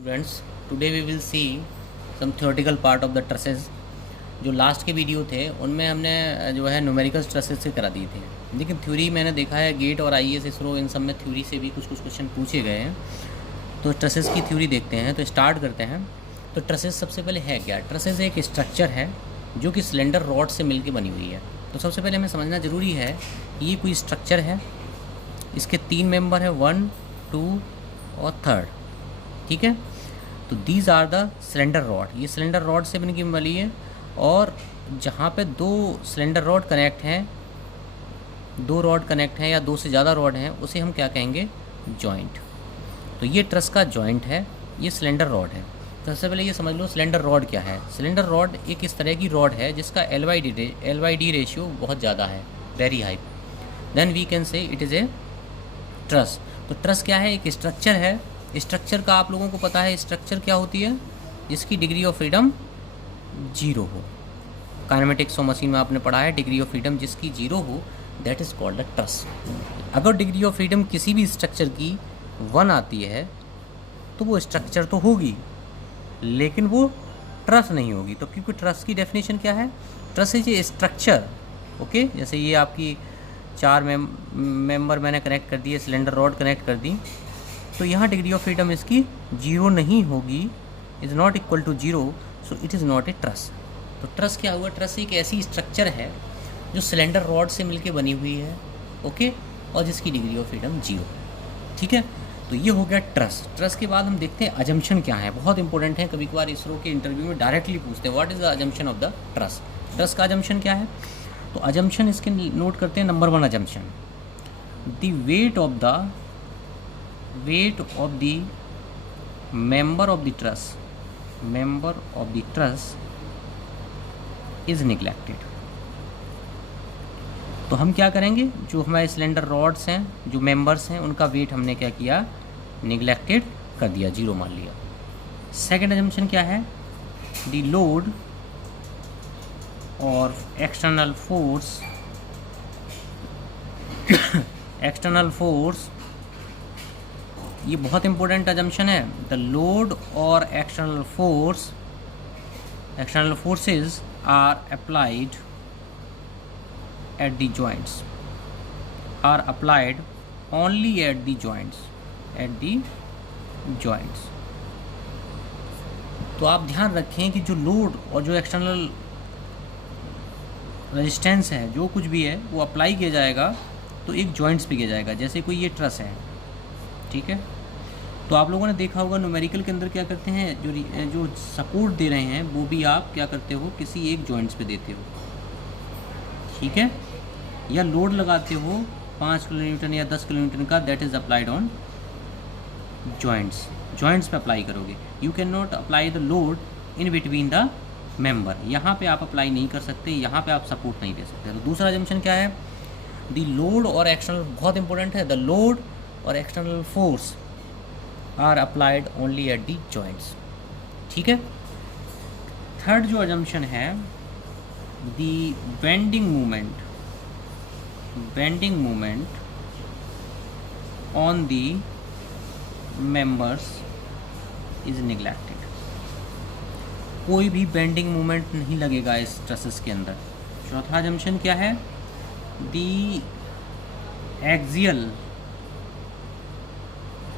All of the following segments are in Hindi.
Students, today we will see some theoretical part of the trusses. जो लास्ट के वीडियो थे उनमें हमने जो है न्यूमेरिकल ट्रसेस से करा दिए थे, लेकिन थ्योरी मैंने देखा है गेट और आईएएस इसरो इन सब में थ्योरी से भी कुछ क्वेश्चन पूछे गए हैं। तो ट्रसेस की थ्योरी देखते हैं, तो स्टार्ट करते हैं। तो ट्रसेस सबसे पहले है क्या? ट्रसेस एक स्ट्रक्चर है जो कि सिलेंडर रॉड से मिलकर बनी हुई है। तो सबसे पहले हमें समझना ज़रूरी है कि ये कोई स्ट्रक्चर है, इसके 3 मेंबर हैं, 1, 2 और 3rd। ठीक है, तो these are the cylinder rod. ये सिलेंडर रॉड से बनी वाली है, और जहाँ पे 2 सिलेंडर रॉड कनेक्ट हैं, 2 रॉड कनेक्ट हैं या 2 से ज़्यादा रॉड हैं, उसे हम क्या कहेंगे? जॉइंट। तो ये ट्रस का जॉइंट है, ये सिलेंडर रॉड है। तो सबसे पहले ये समझ लो सिलेंडर रॉड क्या है। सिलेंडर रॉड एक इस तरह की रॉड है जिसका LYD रेशियो बहुत ज़्यादा है, very high. Then we can say it is a truss. तो ट्रस क्या है? एक स्ट्रक्चर है। स्ट्रक्चर का आप लोगों को पता है स्ट्रक्चर क्या होती है? जिसकी डिग्री ऑफ फ्रीडम 0 हो। काइनेमेटिक्स ऑफ मशीन में आपने पढ़ा है, डिग्री ऑफ फ्रीडम जिसकी 0 हो that is called a truss. अगर डिग्री ऑफ फ्रीडम किसी भी स्ट्रक्चर की 1 आती है तो वो स्ट्रक्चर तो होगी, लेकिन वो ट्रस नहीं होगी। तो क्योंकि ट्रस की डेफिनेशन क्या है? Truss is a structure. Okay, जैसे ये आपकी 4 मेंबर मैंने कनेक्ट कर दिए, सिलेंडर रॉड कनेक्ट कर दी, तो यहाँ डिग्री ऑफ फ्रीडम इसकी 0 नहीं होगी, is not equal to 0, so it is not a truss. तो ट्रस क्या हुआ? ट्रस एक ऐसी स्ट्रक्चर है जो सिलेंडर रॉड से मिलके बनी हुई है, ओके, और जिसकी डिग्री ऑफ फ्रीडम 0। ठीक है, तो ये हो गया ट्रस। ट्रस के बाद हम देखते हैं अजम्पशन क्या है, बहुत इंपॉर्टेंट है। कभी कभार इसरो के इंटरव्यू में डायरेक्टली पूछते हैं what is the assumption of the truss. Truss का अजम्पशन क्या है? तो अजम्पशन इसके नोट करते हैं। Number 1 assumption, the weight of the member of the truss is neglected। तो हम क्या करेंगे? जो हमारे सिलेंडर रॉड्स हैं, जो मेंबर्स हैं, उनका वेट हमने क्या किया? निगलेक्टेड कर दिया, 0 मान लिया। सेकेंड अजम्पशन क्या है? द लोड और एक्सटर्नल फोर्स ये बहुत इंपॉर्टेंट अजम्पशन है। द लोड और external forces are applied at the joints, are applied only at the joints. तो आप ध्यान रखें कि जो लोड और जो एक्सटर्नल रेजिस्टेंस है, जो कुछ भी है, वो अप्लाई किया जाएगा तो एक जॉइंट्स पे किया जाएगा। जैसे कोई ये ट्रस है, ठीक है, तो आप लोगों ने देखा होगा न्यूमेरिकल के अंदर क्या करते हैं, जो सपोर्ट दे रहे हैं वो भी आप क्या करते हो? किसी एक जॉइंट्स पे देते हो, ठीक है, या लोड लगाते हो 5 किलोन्यूटन या 10 किलोन्यूटन का, that is applied on joints पे अप्लाई करोगे। You can not apply the load in between the member. यहाँ पे आप अप्लाई नहीं कर सकते, यहाँ पे आप सपोर्ट नहीं दे सकते। तो दूसरा अजम्पशन क्या है? द लोड और एक्सटर्नल, बहुत इंपॉर्टेंट है, द लोड और external force are applied only at the joints. ठीक है। थर्ड जो अजम्पशन है, the bending movement on the members is neglected. कोई भी बेंडिंग मूवमेंट नहीं लगेगा इस ट्रसेस के अंदर। चौथा अजम्पशन क्या है? The axial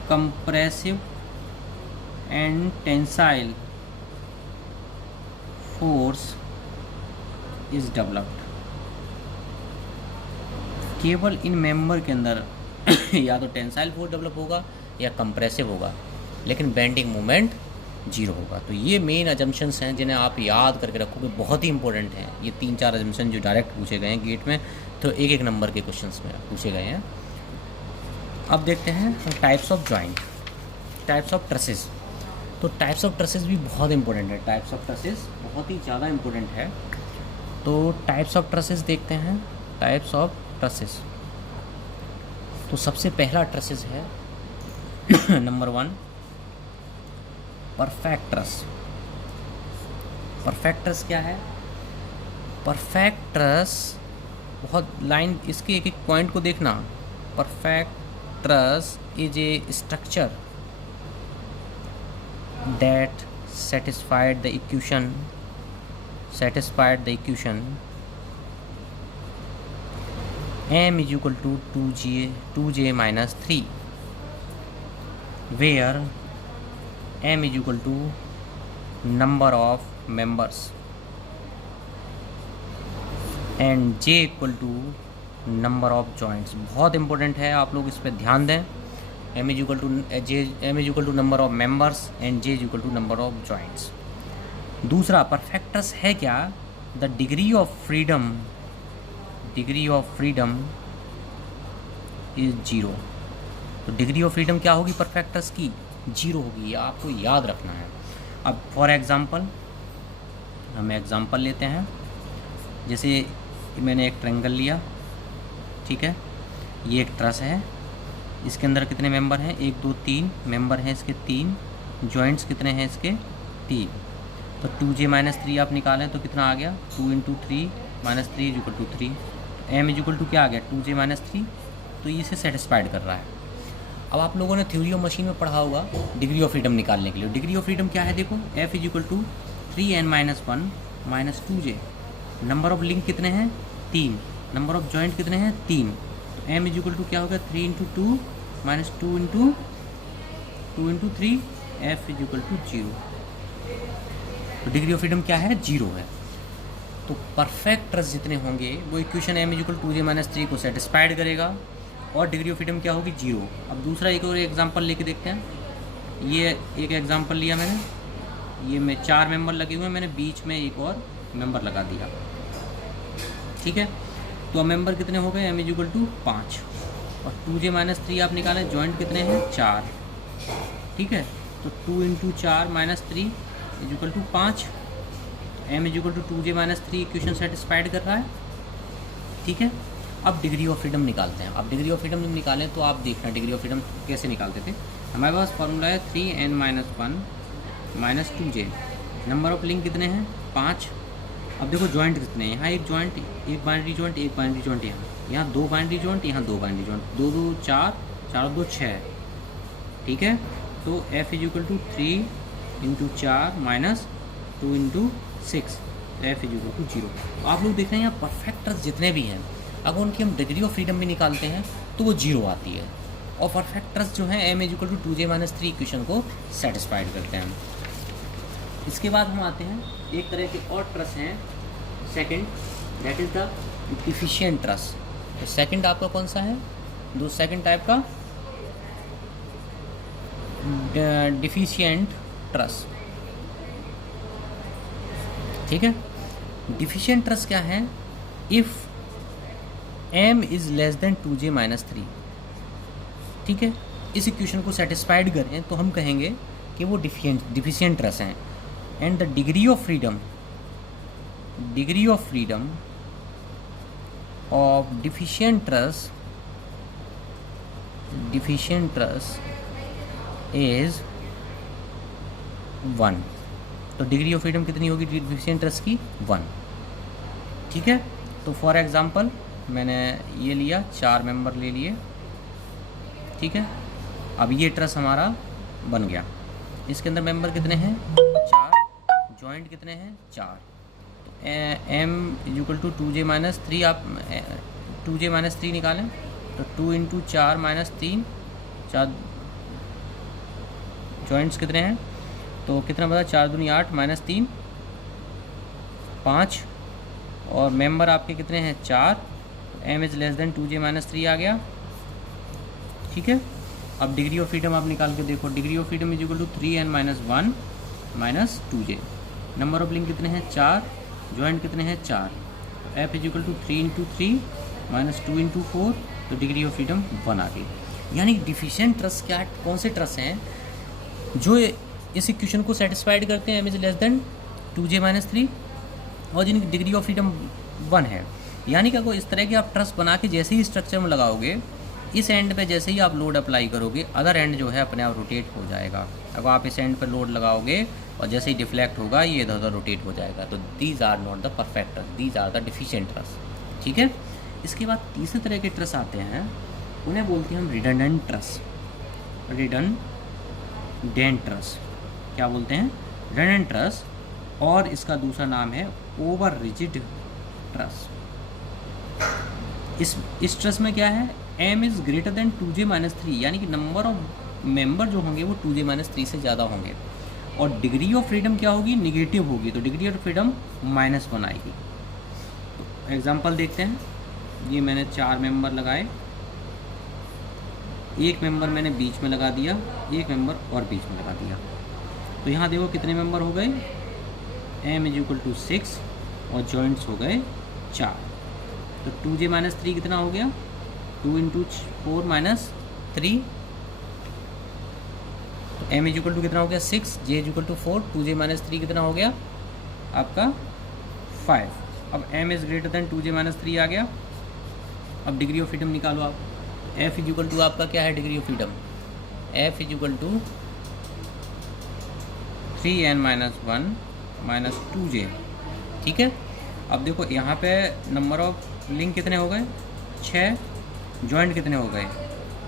compressive and tensile force is developed. केवल इन मेंबर के अंदर या तो टेंसाइल फोर्स डेवलप होगा या कंप्रेसिव होगा, लेकिन बेंडिंग मूवमेंट 0 होगा। तो ये मेन अजम्पशंस हैं जिन्हें आप याद करके रखोगे, बहुत ही इंपॉर्टेंट हैं। ये 3-4 अजम्पशन जो डायरेक्ट पूछे गए हैं गेट में, तो एक नंबर के क्वेश्चंस में पूछे गए हैं। अब देखते हैं types of joint, types of trusses. तो टाइप्स ऑफ ट्रसेस भी बहुत इंपॉर्टेंट है, टाइप्स ऑफ ट्रसेस बहुत ही ज़्यादा इंपॉर्टेंट है। तो टाइप्स ऑफ ट्रसेस देखते हैं। टाइप्स ऑफ ट्रसेस, तो सबसे पहला ट्रसेस है number 1 perfect truss. Perfect truss क्या है? परफेक्ट ट्रस, बहुत लाइन इसके एक पॉइंट को देखना। Perfect truss is a structure that satisfied the equation m is equal to 2j minus 3, where m is equal to number of members and j equal to number of joints। बहुत इंपॉर्टेंट है, आप लोग इस पर ध्यान दें। m is equal to number of members and j is equal to number of joints। दूसरा परफेक्टस है क्या? The degree of freedom is 0। तो डिग्री ऑफ फ्रीडम क्या होगी परफेक्टस की? 0 होगी, ये आपको याद रखना है। अब फॉर एग्ज़ाम्पल हम एग्ज़ाम्पल लेते हैं, जैसे मैंने एक ट्रायंगल लिया, ठीक है, ये एक ट्रस है, इसके अंदर कितने मेंबर हैं? 1 2 3 मेंबर हैं इसके, 3 जॉइंट्स कितने हैं इसके? 3। तो 2j माइनस 3 आप निकालें तो कितना आ गया? 2 × 3 minus 3 is equal to 3। m is equal to क्या आ गया? 2j minus 3। तो ये इसे सेटिस्फाइड कर रहा है। अब आप लोगों ने थ्योरी ऑफ मशीन में पढ़ा होगा डिग्री ऑफ फ्रीडम निकालने के लिए। डिग्री ऑफ फ्रीडम क्या है? देखो, f is equal to 3n minus 1 minus 2j। Number of link कितने हैं? 3। नंबर ऑफ जॉइंट कितने हैं? 3। तो m इज इक्वल टू क्या होगा? 3 × 2 minus 2 × 3, f is equal to 0। तो डिग्री ऑफ फ्रीडम क्या है? 0 है। तो परफेक्ट ट्रस जितने होंगे वो equation m equal 2j minus 3 को सेटिस्फाइड करेगा और डिग्री ऑफ फ्रीडम क्या होगी? 0। अब दूसरा एक और एग्जांपल लेके देखते हैं। ये एक एग्जांपल लिया मैंने, ये में 4 मेंबर लगे हुए हैं, मैंने बीच में एक और मेंबर लगा दिया, ठीक है। तो अब मेंबर कितने हो गए? m इक्वल टू 5 और 2j माइनस 3 आप निकालें, जॉइंट कितने हैं? 4, ठीक है। तो 2 × 4 minus 3 is equal to 5। m is equal to 2j minus 3 equation satisfied कर रहा है, ठीक है। अब डिग्री ऑफ फ्रीडम निकालते हैं। अब डिग्री ऑफ फ्रीडम जब निकालें तो आप देखना डिग्री ऑफ फ्रीडम कैसे निकालते थे। हमारे पास फॉर्मूला है 3n minus 1 minus 2j। Number of link कितने हैं? 5। अब देखो जॉइंट कितने हैं? यहाँ एक जॉइंट, एक बाइनरी जॉइंट, एक बाइनरी जॉइंट, यहाँ 2 बाइनरी जॉइंट, यहाँ 2 बाइनरी जॉइंट, 2 2 4, 4 2 6, ठीक है। तो f is equal to 3 × 4 minus 2 × 6, f is equal to 0। तो आप लोग देख रहे हैं यहाँ परफेक्ट ट्रस जितने भी हैं, अगर उनकी हम डिग्री ऑफ फ्रीडम भी निकालते हैं तो वो 0 आती है। और परफेक्ट ट्रस जो है m is equal to 2j minus 3 equation को सेटिस्फाइड करते हैं। इसके बाद हम आते हैं एक तरह के और ट्रस हैं, second, that is the deficient truss. तो सेकंड आपका कौन सा है? सेकंड टाइप का डिफिशिएंट ट्रस, ठीक है। डिफिशिएंट ट्रस क्या है? If m is less than 2j minus 3, ठीक है। इस इक्वेशन को सेटिस्फाइड करें तो हम कहेंगे कि वो डिफिशिएंट ट्रस हैं। And the degree of freedom of deficient truss is 1। तो डिग्री ऑफ फ्रीडम कितनी होगी डिफिशिएंट ट्रस की? 1, ठीक है। तो फॉर एग्जांपल मैंने ये लिया, 4 मेंबर ले लिए, ठीक है। अब ये ट्रस हमारा बन गया। इसके अंदर मेंबर कितने हैं? 4, जॉइंट कितने हैं? 4। तो m is equal to 2j minus 3, आप 2j माइनस 3 निकालें तो 2 × 4 माइनस 3, 4 जॉइंट्स कितने हैं? तो कितना बता? 4 दूनी 8 माइनस 3 5, और मेंबर आपके कितने हैं? 4। m is less than 2j minus 3 आ गया, ठीक है। अब डिग्री ऑफ फ्रीडम आप निकाल के देखो। Degree of freedom is equal to 3n minus 1 minus 2j। Number of link कितने हैं? 4। जॉइंट कितने हैं? 4। f is equal to 3 × 3 minus 2 × 4। तो डिग्री ऑफ फ्रीडम 1 आ गई। यानी डिफिशिएंट ट्रस क्या, कौन से ट्रस हैं जो इस इक्वेशन को सेटिस्फाइड करते हैं m is less than 2j minus 3 और जिनकी डिग्री ऑफ फ्रीडम 1 है। यानी क्या कोई इस तरह के आप ट्रस बना के जैसे ही स्ट्रक्चर में लगाओगे, इस एंड पे जैसे ही आप लोड अप्लाई करोगे, अदर एंड जो है अपने आप रोटेट हो जाएगा। अब आप इस एंड पर लोड लगाओगे और जैसे ही डिफ्लेक्ट होगा ये इधर उधर रोटेट हो जाएगा। तो these are not the perfect truss, these are the deficient truss, ठीक है। इसके बाद तीसरे तरह के ट्रस आते हैं, उन्हें बोलते हैं हम रिडंडेंट ट्रस। क्या बोलते हैं, रिडंडेंट ट्रस्ट, और इसका दूसरा नाम है ओवर रिजिड ट्रस्ट। इस ट्रस्ट में क्या है, m is greater than 2j-3, यानी कि नंबर ऑफ मेंबर जो होंगे वो 2j-3 से ज़्यादा होंगे, और डिग्री ऑफ फ्रीडम क्या होगी, निगेटिव होगी, तो डिग्री ऑफ फ्रीडम -1 आएगी। तो एग्जांपल देखते हैं, ये मैंने 4 मेंबर लगाए, एक मेंबर मैंने बीच में लगा दिया, एक मेंबर और बीच में लगा दिया, तो यहाँ देखो कितने मेंबर हो गए, m = 6 और जॉइंट्स हो गए 4, तो 2j-3 कितना हो गया, 2 × 4 - 3, तो m = कितना हो गया 6, j = 4, 2j-3 कितना हो गया आपका 5। अब m is greater than 2j-3 आ गया। अब डिग्री ऑफ फ्रीडम निकालो आप, f = आपका क्या है degree of freedom, f = 3n-1 - 2j, ठीक है। अब देखो यहाँ पे नंबर ऑफ लिंक कितने हो गए, 6, जॉइंट कितने हो गए,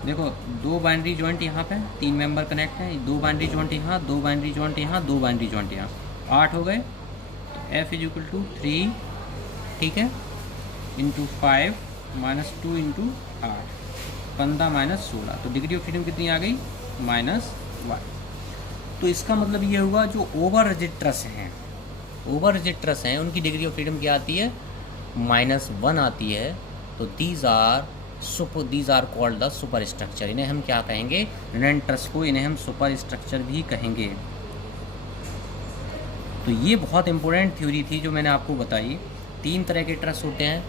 देखो 2 बाइनरी जॉइंट यहाँ पे, 3 मेंबर कनेक्ट हैं, 2 बाइनरी जॉइंट यहाँ, 2 बाइनरी जॉइंट यहाँ, 2 बाइनरी जॉइंट यहाँ, 8 हो गए। तो f = 3, ठीक है, × 5 - 2 × 8, 15 - 16, तो डिग्री ऑफ फ्रीडम कितनी आ गई, -1। तो इसका मतलब ये हुआ जो ओवर रिजिड ट्रस्ट हैं, ओवर रिजिड ट्रस्ट हैं, उनकी डिग्री ऑफ फ्रीडम क्या आती है, -1 आती है। तो these are called the super structure, इन्हें हम क्या कहेंगे, रिडंडेंट ट्रस्ट को इन्हें हम सुपर स्ट्रक्चर भी कहेंगे। तो ये बहुत इंपॉर्टेंट थ्योरी थी जो मैंने आपको बताई। 3 तरह के ट्रस्ट होते हैं,